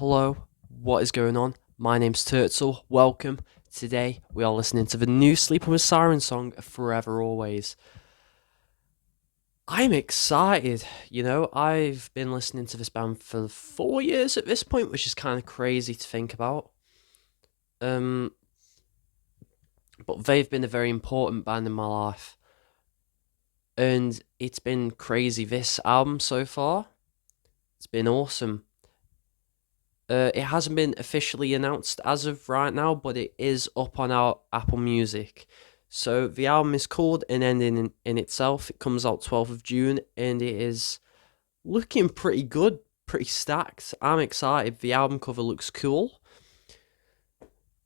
Hello, what is going on? My name's Tertzle. Welcome. Today we are listening to the new Sleeping With Sirens song, Forever Always. I'm excited. I've been listening to this band for 4 years at this point, which is kind of crazy to think about. But they've been a very important band in my life. And it's been crazy, this album so far. It's been awesome. It hasn't been officially announced as of right now, but it is up on our Apple Music. So the album is called An Ending in Itself. It comes out 12th of June, and it is looking pretty good, pretty stacked. I'm excited. The album cover looks cool.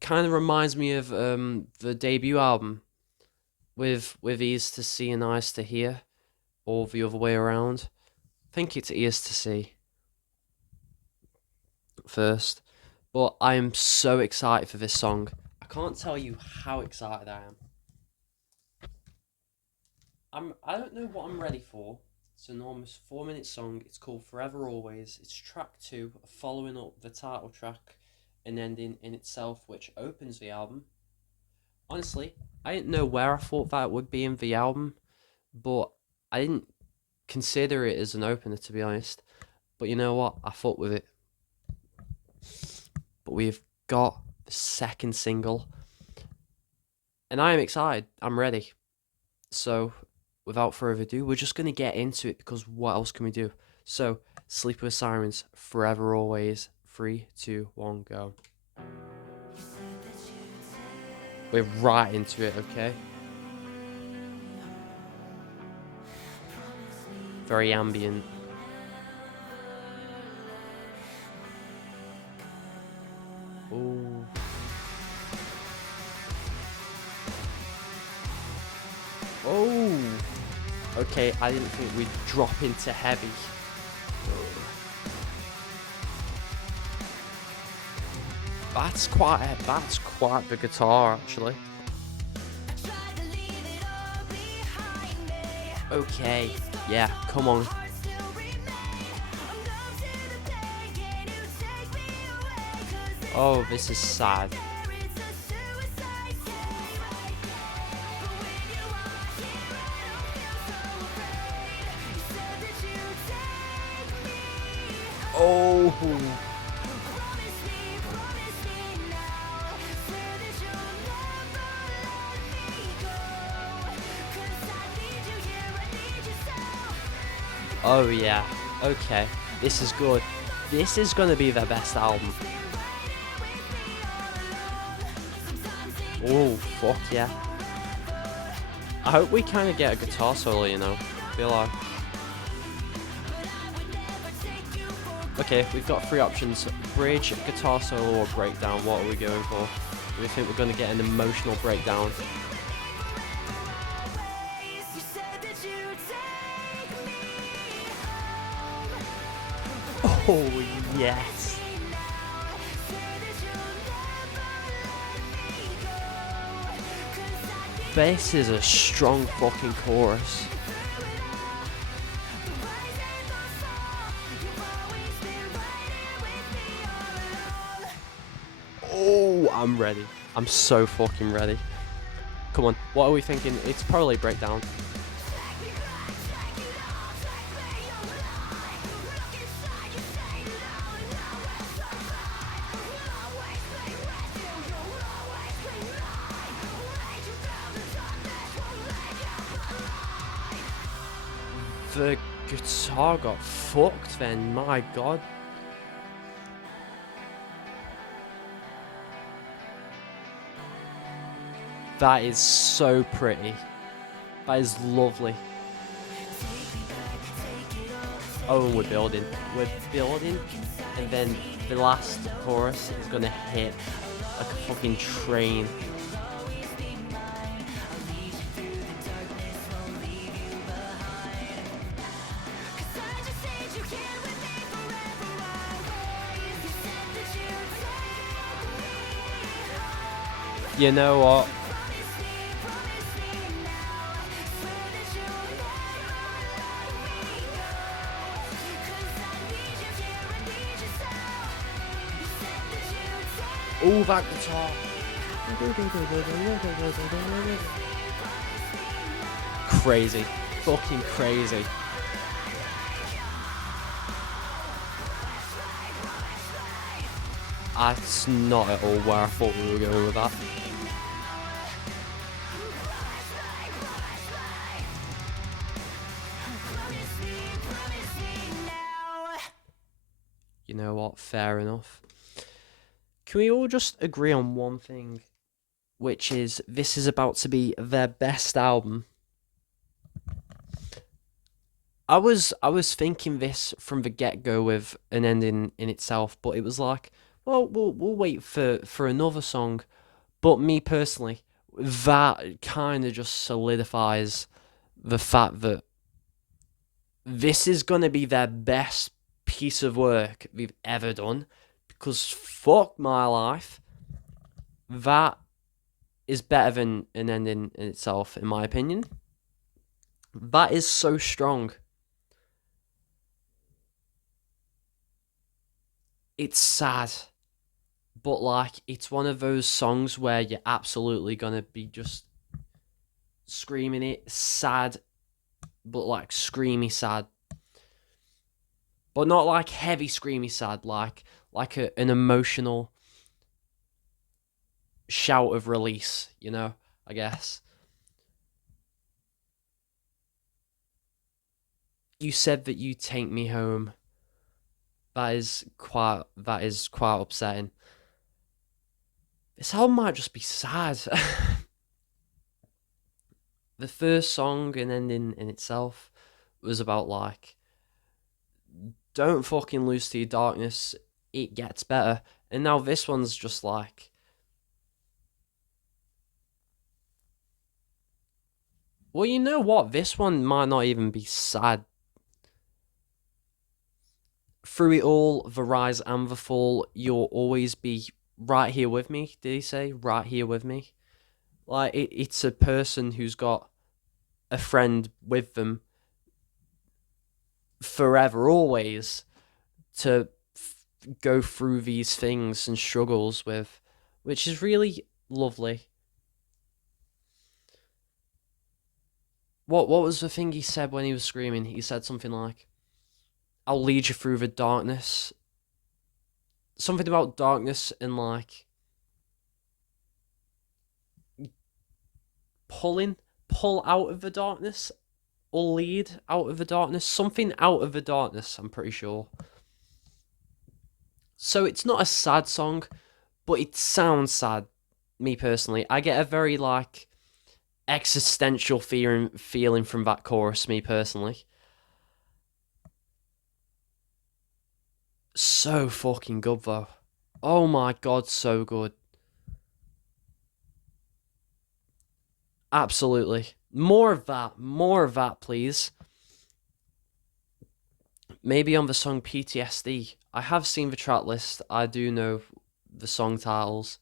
Kind of reminds me of the debut album with Ears to See and Eyes to Hear, or the other way around. I think it's Ears to See first. But I am so excited for this song. I can't tell you how excited I am. I don't know what I'm ready for. It's an almost 4-minute song. It's called Forever Always. It's track 2, following up the title track, An Ending in Itself, which opens the album. Honestly, I didn't know where I thought that would be in the album, but I didn't consider it as an opener, to be honest. But you know what? I thought with it. But we've got the second single, and I am excited. I'm ready. So, without further ado, we're just going to get into it because what else can we do? So, Sleep with Sirens, Forever Always. 3, 2, 1, go. We're right into it, okay? Very ambient. Ooh. Oh. Okay, I didn't think we'd drop into heavy. That's quite the guitar, actually. Okay, yeah, come on. Oh, this is sad. Oh. Oh yeah. Okay. This is good. This is gonna be their best album. Oh, fuck yeah. I hope we kind of get a guitar solo, I feel like. Okay, we've got 3 options. Bridge, guitar solo, or breakdown. What are we going for? We think we're going to get an emotional breakdown. Oh, yes. This is a strong fucking chorus. Oh, I'm ready. I'm so fucking ready. Come on, what are we thinking? It's probably breakdown. The guitar got fucked then, my god. That is so pretty. That is lovely. Oh, we're building. We're building. And then the last chorus is gonna hit like a fucking train. You know what? Oh, that guitar. Crazy. Fucking crazy. That's not at all where I thought we were going with that. You know what? Fair enough. Can we all just agree on one thing? Which is, this is about to be their best album. I was thinking this from the get-go with an ending in itself, but it was like, well, we'll wait for another song. But me personally, that kind of just solidifies the fact that this is gonna be their best piece of work they've ever done. Because fuck my life, that is better than an ending in itself, in my opinion. That is so strong. It's sad, but like it's one of those songs where you're absolutely gonna be just screaming it, sad, but like screamy sad, but not like heavy screamy sad, like an emotional shout of release, you know, I guess. You said that you take me home. That is quite upsetting. This album might just be sad. The first song and ending in itself was about like, don't fucking lose to your darkness, it gets better. And now this one's just like, well, you know what? This one might not even be sad. Through it all, the rise and the fall, you'll always be right here with me. Did he say right here with me? Like it's a person who's got a friend with them forever, always, to go through these things and struggles with, which is really lovely. What was the thing he said when he was screaming? He said something like, "I'll lead you through the darkness." Something about darkness and like pull out of the darkness, or lead out of the darkness. Something out of the darkness, I'm pretty sure. So it's not a sad song, but it sounds sad. Me personally, I get a very like existential feeling from that chorus. Me personally, so fucking good though. Oh my god, so good. Absolutely. More of that. More of that, please. Maybe on the song PTSD. I have seen the track list. I do know the song titles.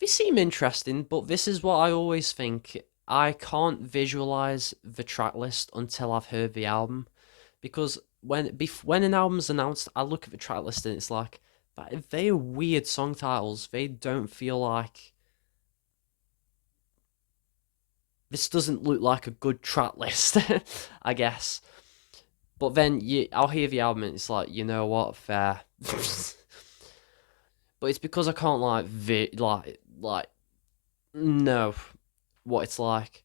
They seem interesting, but this is what I always think. I can't visualize the track list until I've heard the album, because when an album's announced, I look at the track list and it's like, they are weird song titles. They don't feel like, this doesn't look like a good track list, I guess. But then I'll hear the album and it's like, you know what, fair. But it's because I can't like know what it's like.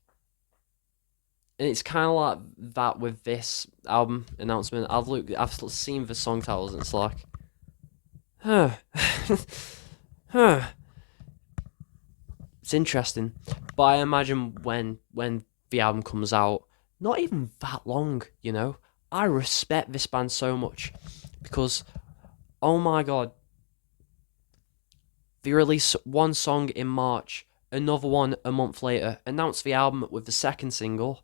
And it's kind of like that with this album announcement. I've seen the song titles, and it's like, huh, huh. It's interesting, but I imagine when the album comes out, not even that long, you know. I respect this band so much because, oh my god, they release one song in March, another one a month later, announce the album with the second single,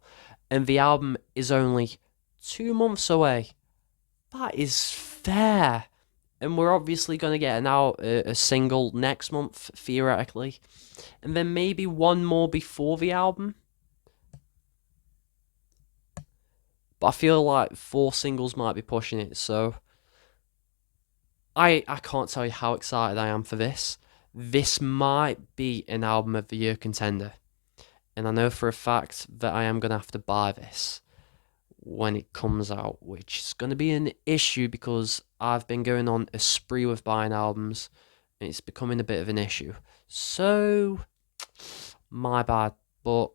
and the album is only 2 months away. That is fair. And we're obviously going to get a single next month, theoretically. And then maybe one more before the album. But I feel like 4 singles might be pushing it, so I can't tell you how excited I am for this. This might be an album of the year contender, and I know for a fact that I am gonna have to buy this when it comes out, which is gonna be an issue because I've been going on a spree with buying albums, and it's becoming a bit of an issue. So, my bad, but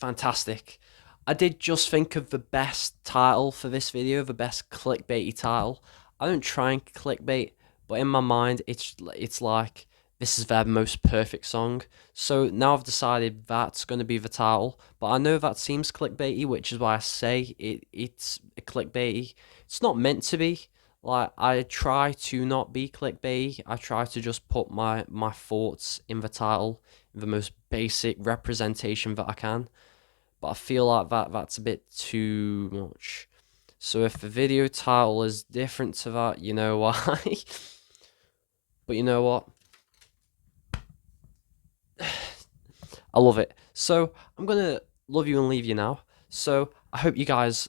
fantastic. I did just think of the best title for this video, the best clickbaity title. I don't try and clickbait, but in my mind, it's like this is their most perfect song. So now I've decided that's going to be the title, but I know that seems clickbaity, which is why I say it's a clickbaity. It's not meant to be. Like, I try to not be clickbaity. I try to just put my thoughts in the title in the most basic representation that I can, but I feel like that's a bit too much. So if the video title is different to that, you know why. But you know what? I love it. So I'm gonna love you and leave you now. So I hope you guys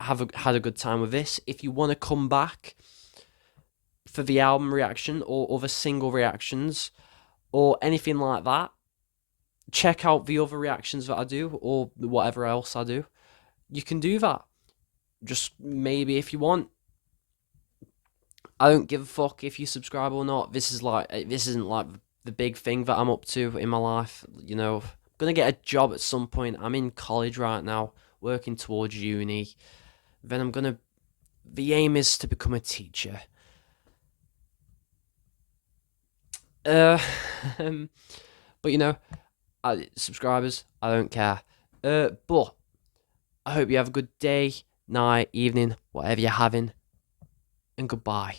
had a good time with this. If you want to come back for the album reaction or other single reactions or anything like that, check out the other reactions that I do or whatever else I do. You can do that. Just maybe if you want. I don't give a fuck if you subscribe or not. This isn't like the big thing that I'm up to in my life. You know, I'm gonna get a job at some point. I'm in college right now, working towards uni. Then I'm gonna. The aim is to become a teacher. Uh, but you know, subscribers, I don't care. But I hope you have a good day, night, evening, whatever you're having, and goodbye.